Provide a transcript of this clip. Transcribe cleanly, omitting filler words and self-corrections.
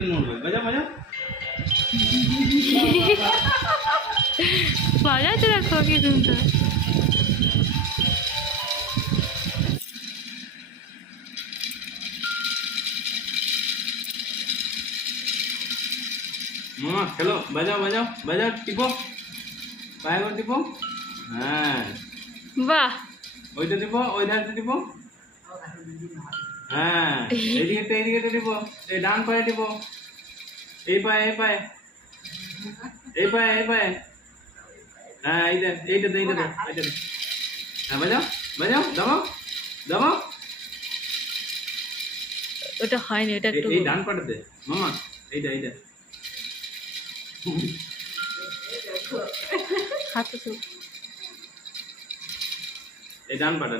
बजाओ बजाओ बजाते रखो कि तुम तो मामा चलो बजाओ बजाओ बजाओ टिपो पाए को टिपो हाँ वाह ওইটা টিপো ওই ধারটা টিপো হ্যাঁ এইদিকে টিপো এই ডান পায়ে টিপো এই পায়ে হ্যাঁ এইটা দে হ্যাঁ বাজাও বাজাও দাবাও দাবাও ওটা হয়নি এটা একটু এই ডান পাটা দে মামা এইটা হাতে তো এই ডান পাটা